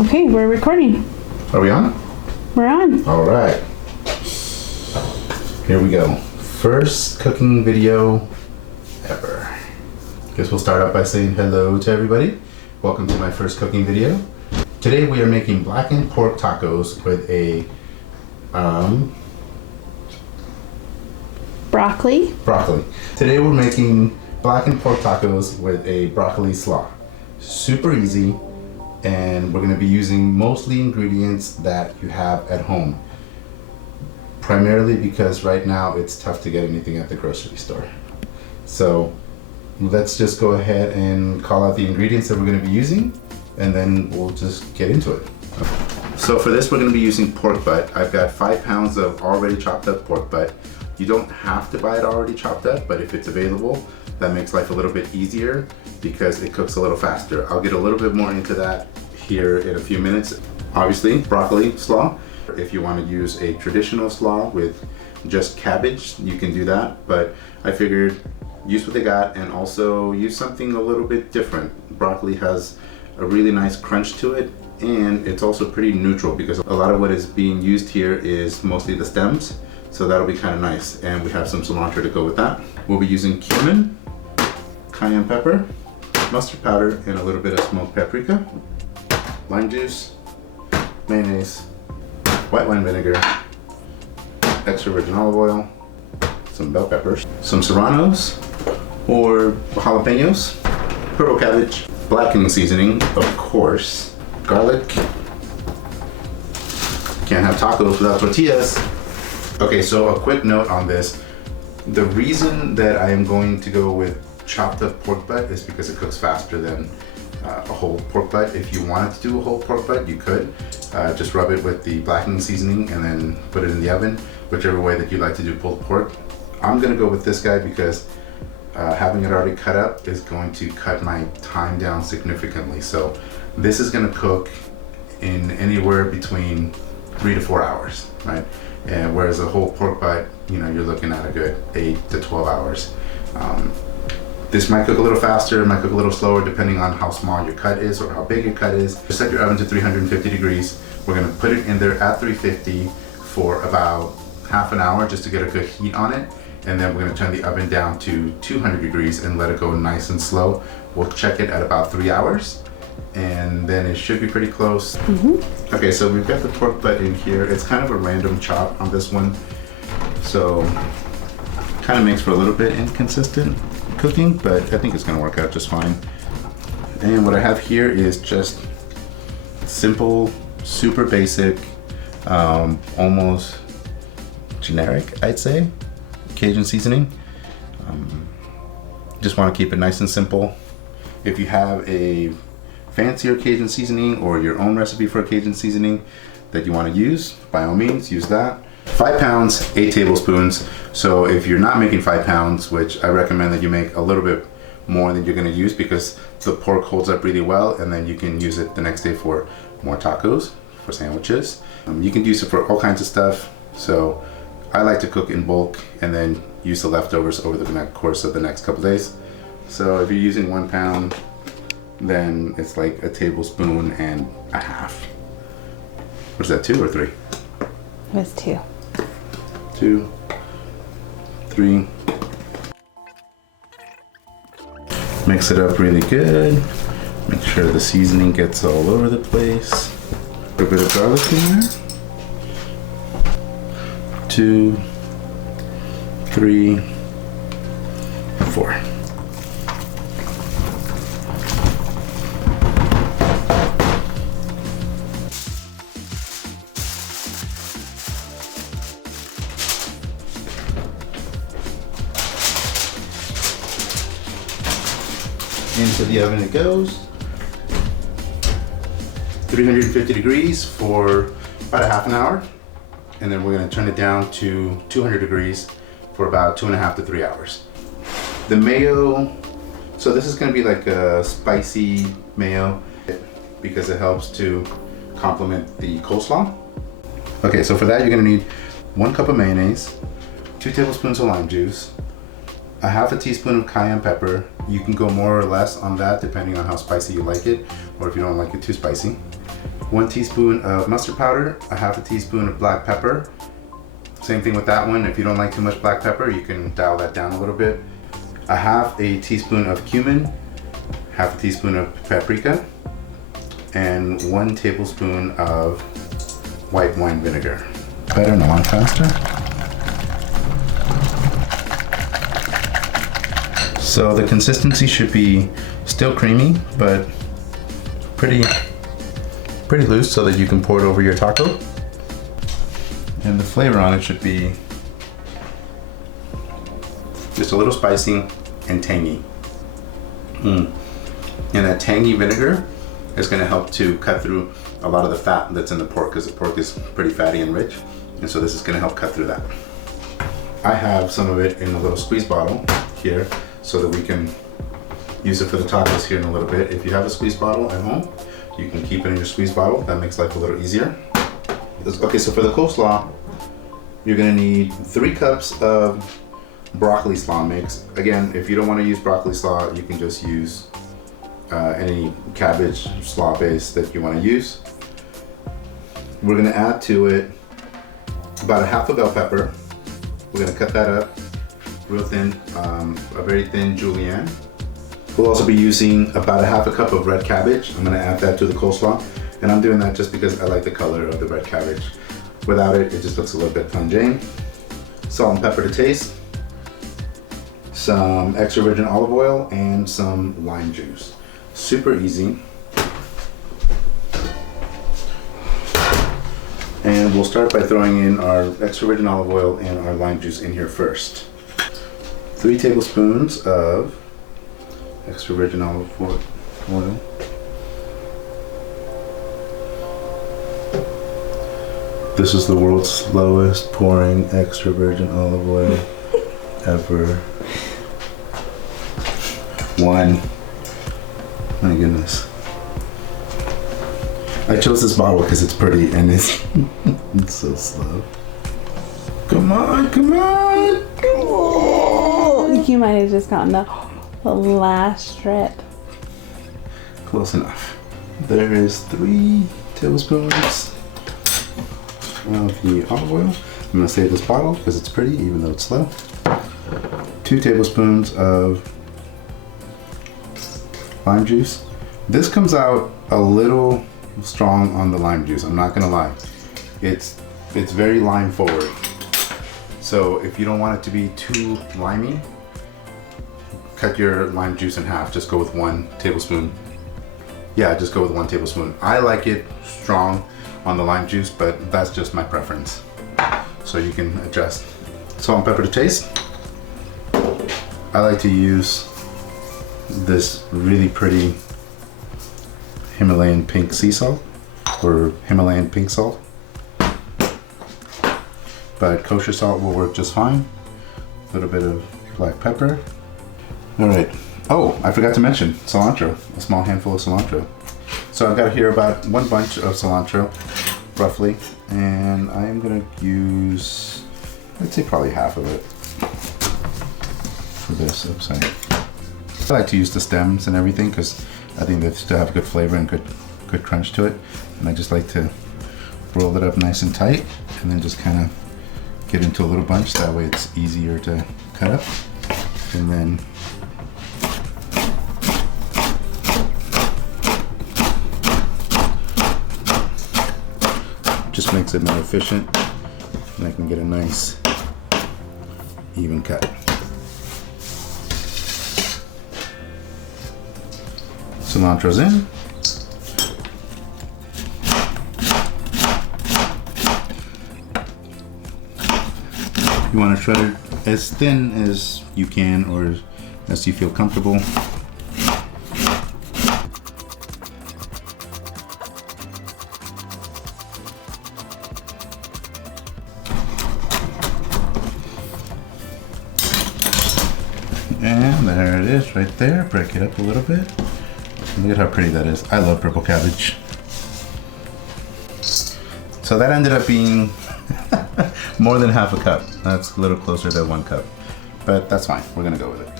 Okay, we're recording. Are we on? We're on. All right. Here we go. First cooking video ever. Guess we'll start out by saying hello to everybody. Welcome to my first cooking video. Today we are making blackened pork tacos with a Broccoli. Today we're making blackened pork tacos with a broccoli slaw. Super easy, and we're going to be using mostly ingredients that you have at home. Primarily because right now it's tough to get anything at the grocery store. So let's just go ahead and call out the ingredients that we're going to be using, and then we'll just get into it. So for this we're going to be using pork butt. I've got 5 pounds of already chopped up pork butt. You don't have to buy it already chopped up, but if it's available, that makes life a little bit easier because it cooks a little faster. I'll get a little bit more into that here in a few minutes. Obviously, broccoli slaw. If you want to use a traditional slaw with just cabbage, you can do that, but I figured use what they got and also use something a little bit different. Broccoli has a really nice crunch to it, and it's also pretty neutral because a lot of what is being used here is mostly the stems, so that'll be kind of nice. And we have some cilantro to go with that. We'll be using cumin, cayenne pepper, mustard powder, and a little bit of smoked paprika, lime juice, mayonnaise, white wine vinegar, extra virgin olive oil, some bell peppers, some serranos or jalapenos, purple cabbage, blackening seasoning, of course, garlic. Can't have tacos without tortillas. Okay, so a quick note on this. The reason that I am going to go with chopped up pork butt is because it cooks faster than a whole pork butt. If you wanted to do a whole pork butt, you could. Just rub it with the blackening seasoning and then put it in the oven, whichever way that you like to do pulled pork. I'm gonna go with this guy because having it already cut up is going to cut my time down significantly. So this is gonna cook in anywhere between 3 to 4 hours, right? And whereas a whole pork butt, you know, you're looking at a good 8 to 12 hours. This might cook a little faster, it might cook a little slower depending on how small your cut is or how big your cut is. Set your oven to 350 degrees. We're gonna put it in there at 350 for about half an hour just to get a good heat on it. And then we're gonna turn the oven down to 200 degrees and let it go nice and slow. We'll check it at about 3 hours, and then it should be pretty close. Okay, so we've got the pork butt in here. It's kind of a random chop on this one, so kind of makes for a little bit inconsistent cooking, but I think it's gonna work out just fine. And what I have here is just simple, super basic, almost generic, I'd say, Cajun seasoning. Just want to keep it nice and simple. If you have a fancier Cajun seasoning or your own recipe for a Cajun seasoning that you want to use, by all means use that. 5 pounds, 8 tablespoons. So if you're not making 5 pounds, which I recommend that you make a little bit more than you're going to use because the pork holds up really well, and then you can use it the next day for more tacos, for sandwiches. You can use it for all kinds of stuff. So I like to cook in bulk and then use the leftovers over the course of the next couple days. So if you're using 1 pound, then it's like a tablespoon and a half. What is that, 2 or 3? It was 2. 2, 3. Mix it up really good. Make sure the seasoning gets all over the place. A bit of garlic in there. 2, 3, 4. Into the oven it goes. 350 degrees for about a half an hour. And then we're gonna turn it down to 200 degrees for about 2.5 to 3 hours. The mayo, so this is gonna be like a spicy mayo because it helps to complement the coleslaw. Okay, so for that you're gonna need 1 cup of mayonnaise, 2 tablespoons of lime juice, a half a teaspoon of cayenne pepper. You can go more or less on that depending on how spicy you like it, or if you don't like it too spicy. 1 teaspoon of mustard powder, a half a teaspoon of black pepper. Same thing with that one. If you don't like too much black pepper, you can dial that down a little bit. A half a teaspoon of cumin, half a teaspoon of paprika, and 1 tablespoon of white wine vinegar. Better and a lot faster. So the consistency should be still creamy, but pretty loose so that you can pour it over your taco. And the flavor on it should be just a little spicy and tangy. And that tangy vinegar is going to help to cut through a lot of the fat that's in the pork, because the pork is pretty fatty and rich. And so this is going to help cut through that. I have some of it in a little squeeze bottle here so that we can use it for the tacos here in a little bit. If you have a squeeze bottle at home, you can keep it in your squeeze bottle. That makes life a little easier. Okay, so for the coleslaw, you're gonna need 3 cups of broccoli slaw mix. Again, if you don't wanna use broccoli slaw, you can just use any cabbage slaw base that you wanna use. We're gonna add to it about a half a bell pepper. We're gonna cut that up real thin, a very thin julienne. We'll also be using about a half a cup of red cabbage. I'm gonna add that to the coleslaw. And I'm doing that just because I like the color of the red cabbage. Without it, it just looks a little bit plain Jane. Salt and pepper to taste. Some extra virgin olive oil and some lime juice. Super easy. And we'll start by throwing in our extra virgin olive oil and our lime juice in here first. 3 tablespoons of extra virgin olive oil. This is the world's slowest pouring extra virgin olive oil ever. 1. My goodness. I chose this bottle because it's pretty and it's so slow. Come on, come on! Oh, you might have just gotten the last strip. Close enough. There is 3 tablespoons of the olive oil. I'm gonna save this bottle because it's pretty even though it's slow. 2 tablespoons of lime juice. This comes out a little strong on the lime juice, I'm not gonna lie. It's very lime forward. So if you don't want it to be too limey, cut your lime juice in half. Just go with 1 tablespoon. Yeah, just go with 1 tablespoon. I like it strong on the lime juice, but that's just my preference. So you can adjust. Salt and pepper to taste. I like to use this really pretty Himalayan pink sea salt or Himalayan pink salt. But kosher salt will work just fine. A little bit of black pepper. All right. Oh, I forgot to mention cilantro, a small handful of cilantro. So I've got here about 1 bunch of cilantro, roughly, and I'm gonna use, I'd say probably half of it for this. Oops, I like to use the stems and everything because I think they still have good flavor and good crunch to it. And I just like to roll it up nice and tight and then just kind of get into a little bunch. That way it's easier to cut up. And then just makes it more efficient and I can get a nice even cut. Cilantro's in. You want to shred it as thin as you can or as you feel comfortable. And there it is right there. Break it up a little bit. Look at how pretty that is. I love purple cabbage. So that ended up being more than half a cup. That's a little closer to 1 cup. But that's fine. We're gonna go with it.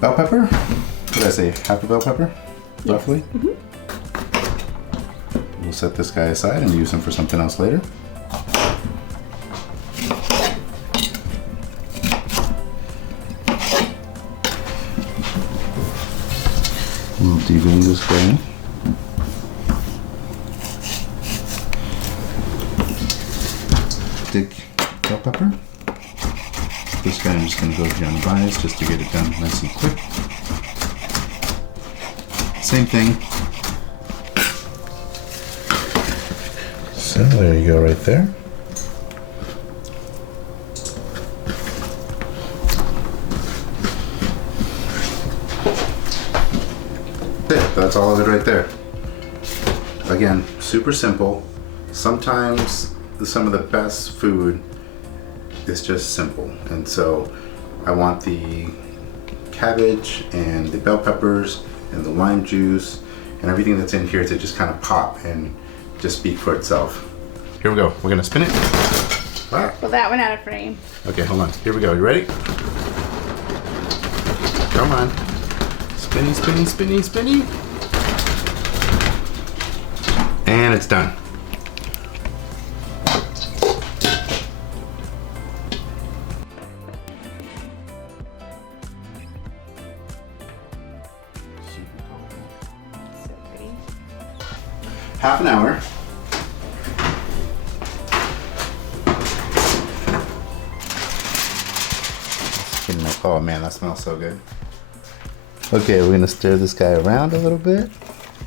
Bell pepper. What did I say? Half a bell pepper? Roughly. We'll set this guy aside and use him for something else later. We'll devein this guy. Thick bell pepper. This guy I'm just going to go here on the bias just to get it done nice and quick. Same thing. So there you go right there. That's all of it right there. Again, super simple. Sometimes some of the best food is just simple. And so I want the cabbage and the bell peppers and the lime juice and everything that's in here to just kind of pop and just speak for itself. Here we go. We're gonna spin it. Ah. Well, that went out of frame. Okay, hold on. Here we go. You ready? Come on. Spinny, spinny, spinny, spinny. And it's done. So pretty. Half an hour. Oh man, that smells so good. Okay, we're gonna stir this guy around a little bit.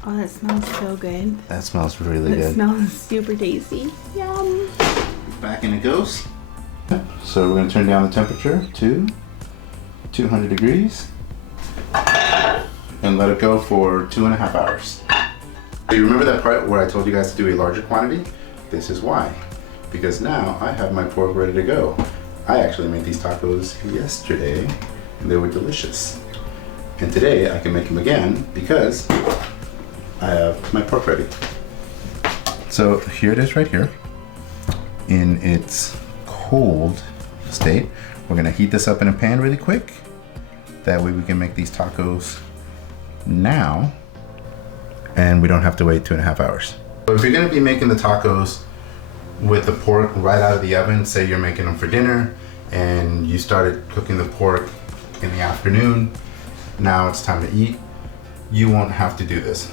Oh, that smells so good. That smells really It good. smells super tasty. Yum. Back in it goes. So we're gonna turn down the temperature to 200 degrees and let it go for 2.5 hours. So you remember that part where I told you guys to do a larger quantity? This is why. Because now I have my pork ready to go. I actually made these tacos yesterday and they were delicious. And today I can make them again because I have my pork ready. So here it is right here in its cold state. We're gonna heat this up in a pan really quick. That way we can make these tacos now and we don't have to wait 2.5 hours. So if you're gonna be making the tacos with the pork right out of the oven, say you're making them for dinner and you started cooking the pork in the afternoon, now it's time to eat, you won't have to do this.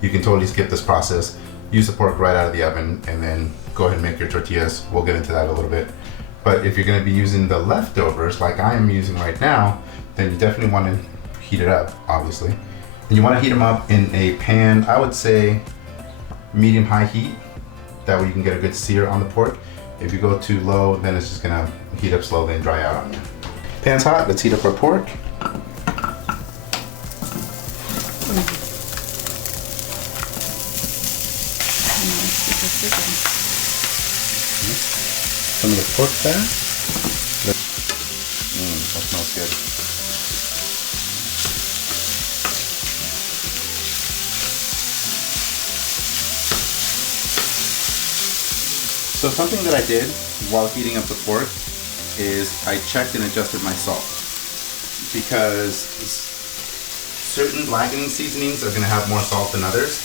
You can totally skip this process, use the pork right out of the oven, and then go ahead and make your tortillas. We'll get into that a little bit. But if you're gonna be using the leftovers like I am using right now, then you definitely wanna heat it up, obviously. And you wanna heat them up in a pan, I would say medium-high heat. That way you can get a good sear on the pork. If you go too low, then it's just gonna heat up slowly and dry out on you. Pan's hot, let's heat up our pork. Some of the pork fat. That smells good. So something that I did while heating up the pork is I checked and adjusted my salt because certain blackening seasonings are going to have more salt than others.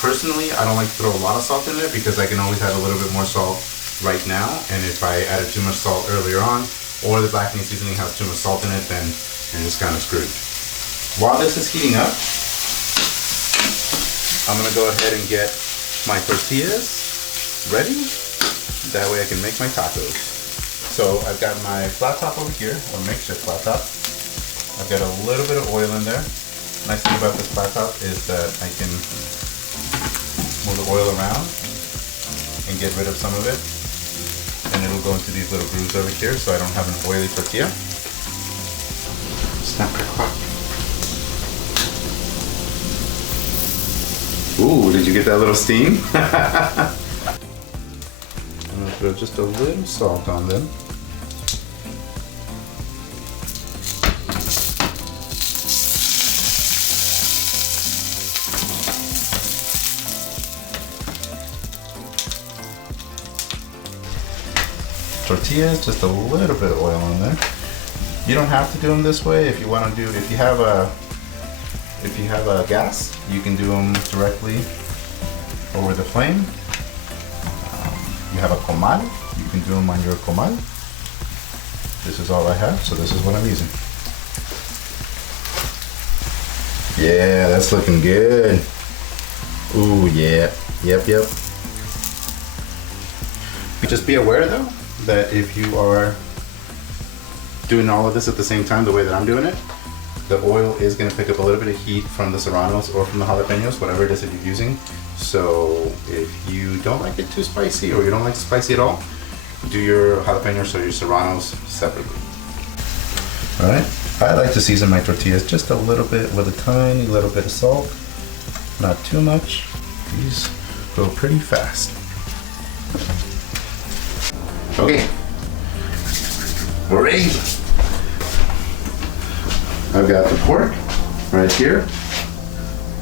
Personally, I don't like to throw a lot of salt in there because I can always add a little bit more salt right now, and if I added too much salt earlier on or the blackening seasoning has too much salt in it, then you're just kind of screwed. While this is heating up, I'm going to go ahead and get my tortillas ready. That way I can make my tacos. So I've got my flat top over here, or makeshift flat top. I've got a little bit of oil in there. Nice thing about this flat top is that I can move the oil around and get rid of some of it. And it'll go into these little grooves over here so I don't have an oily tortilla. Snap, crack, clap. Ooh, did you get that little steam? I'm gonna throw just a little salt on them. Tortillas, just a little bit of oil on there. You don't have to do them this way. If you want to do, if you have a gas, you can do them directly over the flame. You have a comal, you can do them on your comal. This is all I have, so this is what I'm using. Yeah, that's looking good. Ooh, yeah, yep. Just be aware though, that if you are doing all of this at the same time, the way that I'm doing it, the oil is gonna pick up a little bit of heat from the serranos or from the jalapenos, whatever it is that you're using. So if you don't like it too spicy or you don't like spicy at all, do your jalapenos or your serranos separately. All right, I like to season my tortillas just a little bit with a tiny little bit of salt, not too much. These go pretty fast. Okay, we're ready. I've got the pork right here.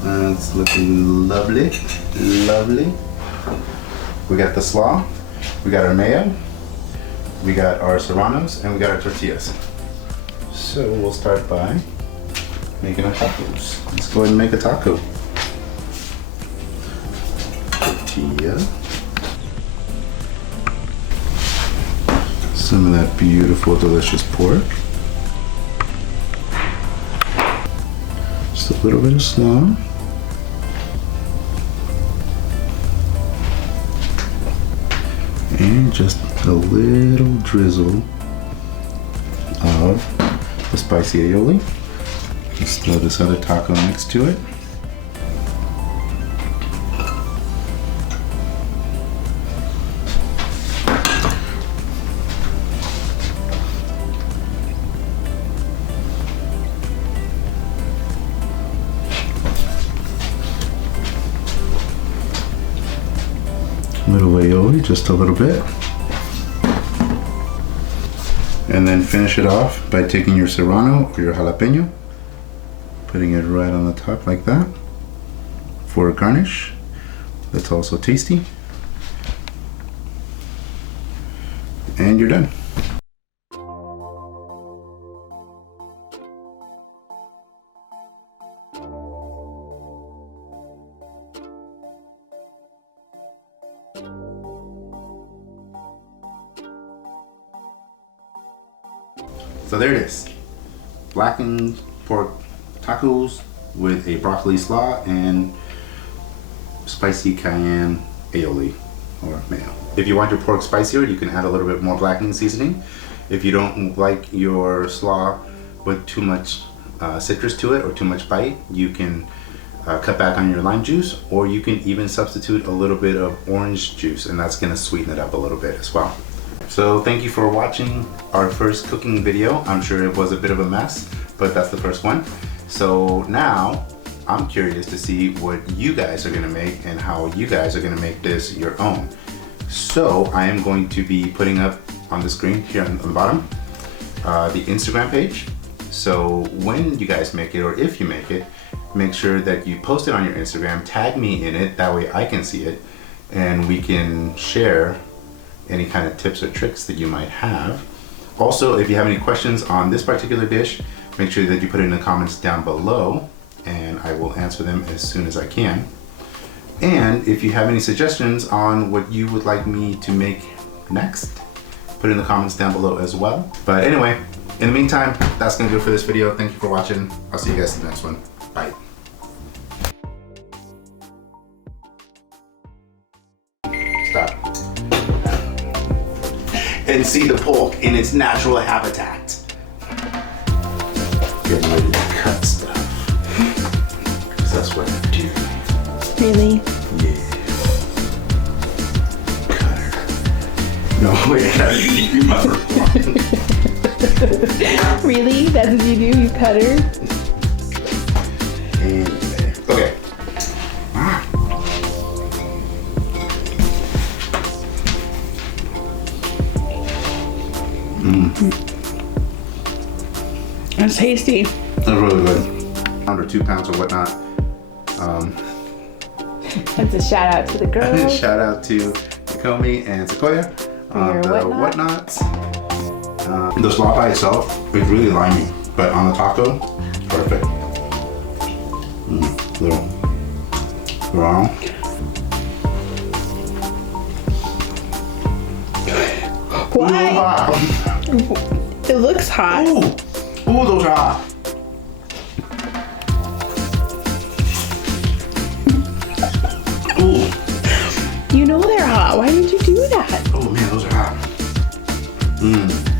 It's looking lovely, lovely. We got the slaw, we got our mayo, we got our serranos, and we got our tortillas. So we'll start by making our tacos. Let's go ahead and make a taco. Tortilla. Some of that beautiful, delicious pork. Just a little bit of slaw. And just a little drizzle of the spicy aioli. Let's throw this other taco next to it. Little aioli, just a little bit. And then finish it off by taking your serrano or your jalapeno, putting it right on the top like that for a garnish. That's also tasty. And you're done. So there it is, blackened pork tacos with a broccoli slaw and spicy cayenne aioli or mayo. If you want your pork spicier, you can add a little bit more blackening seasoning. If you don't like your slaw with too much citrus to it or too much bite, you can cut back on your lime juice, or you can even substitute a little bit of orange juice, and that's gonna sweeten it up a little bit as well. So thank you for watching our first cooking video. I'm sure it was a bit of a mess, but that's the first one. So now I'm curious to see what you guys are gonna make and how you guys are gonna make this your own. So I am going to be putting up on the screen here on the bottom the Instagram page. So when you guys make it, or if you make it, make sure that you post it on your Instagram, tag me in it, that way I can see it and we can share any kind of tips or tricks that you might have. Also, if you have any questions on this particular dish, make sure that you put it in the comments down below and I will answer them as soon as I can. And if you have any suggestions on what you would like me to make next, put it in the comments down below as well. But anyway, in the meantime, that's gonna do it for this video. Thank you for watching. I'll see you guys in the next one. Bye. Stop. And see the pork in its natural habitat. Getting ready to cut stuff. Because that's what I do. Really? Yeah. Cutter. No, wait, you motherfucker. Really? That's what you do? You cut her? And okay. That's tasty. That's really good. Under 2 pounds or whatnot. That's a shout out to the girls. Shout out to Nakomi and Sequoia on the whatnots. The slaw by itself is really limey, but on the taco, perfect. Little wrong. Why? Ooh, hot. It looks hot. Ooh, ooh, those are hot. Ooh, You know they're hot. Why did you do that? oh man, those are hot. Mmm.